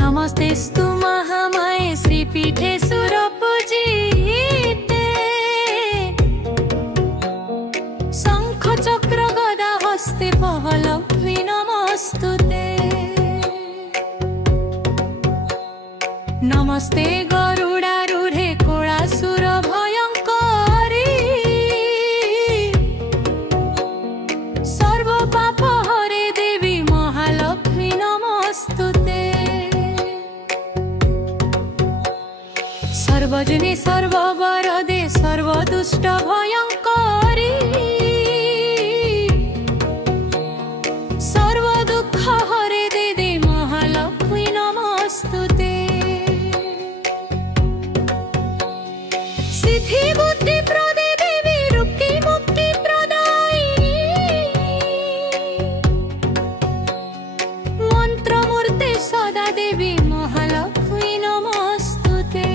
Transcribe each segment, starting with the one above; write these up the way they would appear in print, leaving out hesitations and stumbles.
नमस्तेस्तु महामाये श्रीपीठे सुरपूजिते शंख चक्र गदा हस्ते पहलक्ष्मी नमस्तुते नमस्ते गरुडारूढे कोणासुर भयंकरी सर्व पाप हरे देवी महालक्ष्मी नमस्तुते सर्वजने सर्ववरदे सर्वदुष्ट भयंकरी सर्व दुख हरे देवी महालक्ष्मी नमस्तुते सिद्धि बुद्धि प्रदे देवी रुक्ति मुक्ति प्रदायिनी मंत्रमूर्ते सदा देवी महालक्ष्मी नमस्तुते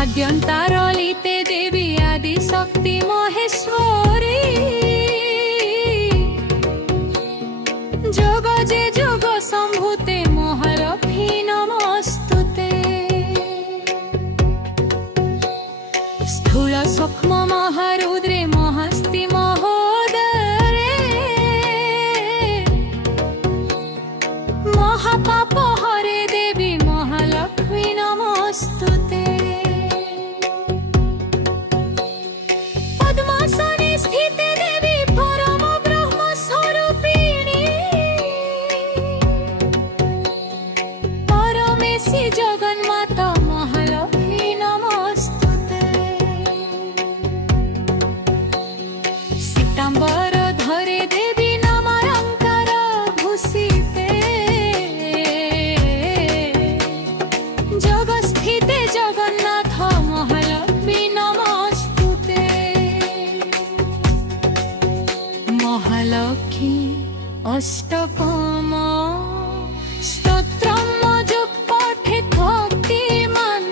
आद्यंतारलिते देवी आदि शक्ति महेश्वरी जोग जे जोग संभूते महालक्ष्मी नमस्तुते स्थूल सूक्ष्म महारुद्रे महस्ति महोदरे महापाप हरे देवी महालक्ष्मी नमस्तुते पद्मासने स्थिते देवी परम ब्रह्म स्वरूपिणी परमेशी जगन्माता महालक्ष्मी नमस्तुते सीतांबर धरे देवी नामालंकार भूषिते जगस्थिते जगन्नाथ महालक्ष्मी नमस्तुते महालक्ष्मी अष्टकम स्तोत्रम जो पठेत भक्तिमान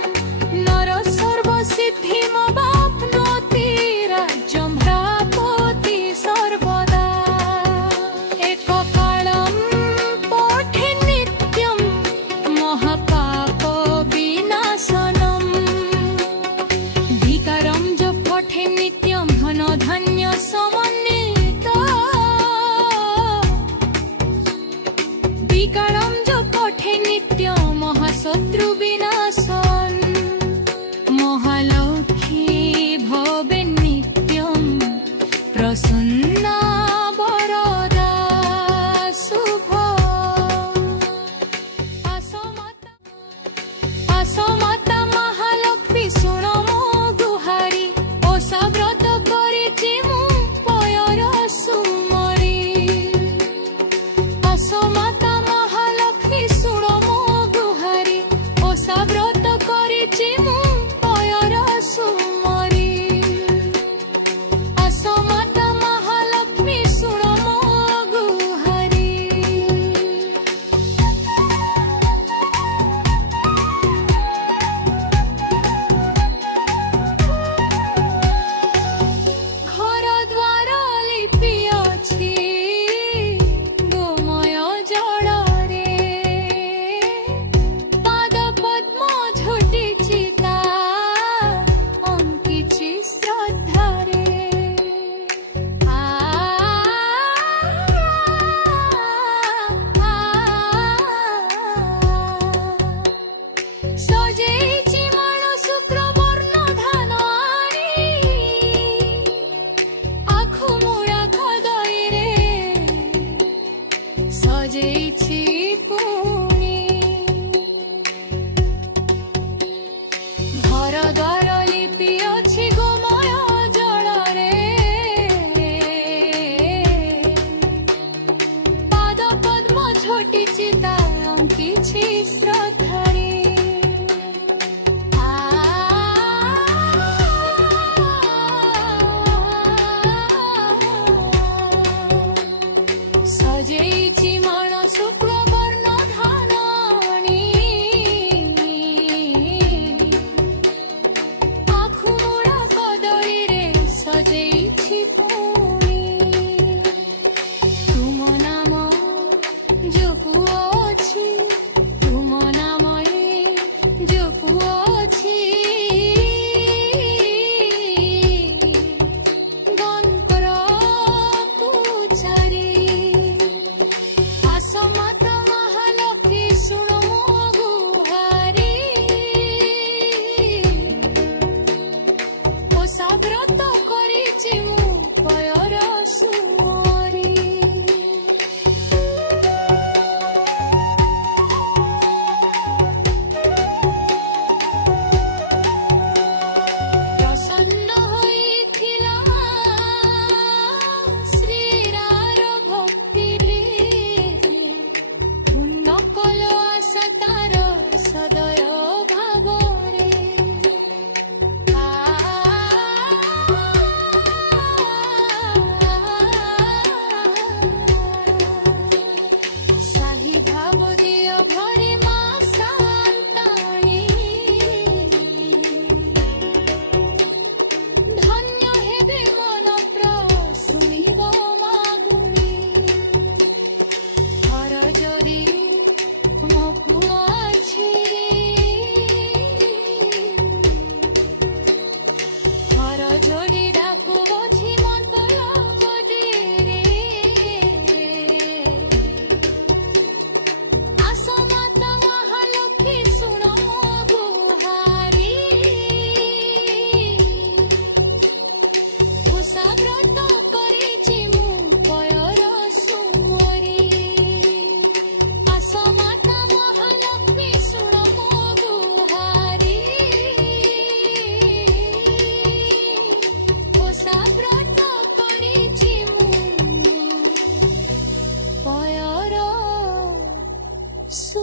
नर सर्वसिद्धिमवाप्नोति राज्यं प्राप्नोति सर्वदा एककालं पठे नित्यं महापाप विनाशनम् धिकारं जो पठे नित्यं धन धान्य समन्वित विकारं जो पठे नित्यं महाशत्रु विनाशन महालक्ष्मी भवे नित्यं प्रसन्ना वरदा शुभ आसमाता महालक्ष्मी शुण मो गुहारी ओषा व्रत करिछि मु पयर सुमरी आसमाता महालक्ष्मी शुण मो गुहारी ओषा व्रत करिछि मु पयर सुमरी आसमाता महालक्ष्मी शुण मो गुहारी घर द्वार लिपि अछि गोमय जड़रे पाद पद्म झोटी चिता अंकिछि श्रद्धारे सजेइछि माण शुक्र वर्ण धान आनी आखु मुळा खदईरे सजेइछि पुणी घर द्वार लिपि अछि गोमय जड़रे पाद पद्म झोटी चिता अंकिछि श्रद्धारे सजेइछि माण शुक्ल वर्ण धानी आखु मुळा कदळी रे सजेइछि पुणी तुम नाम जो पुओ अछि तुम नामरे जो पुओ अछि गणकर पूजारी आस माता महालक्ष्मी शुणु मो गुहारी ओषा व्रत करिछि मु पयर सुमरी प्रसन्न होइथिला श्रीरार भक्ति रे पूर्ण कल आशा तार सदय भावरे साही भाव दिय भरे मा शान्ताणी धन्य हेबे मन प्रसुनिब मागुणी घर जरी मो पुओ अछि घर जोड़ी डाकु बछि मन पलंगरे आस माता महालक्ष्मी शुण मो गुहारी उषा व्रत करिछि मु पयर सुमरी आस माता महालक्ष्मी शुण मो गुहारी उषा व्रत करिछि मु पयर सु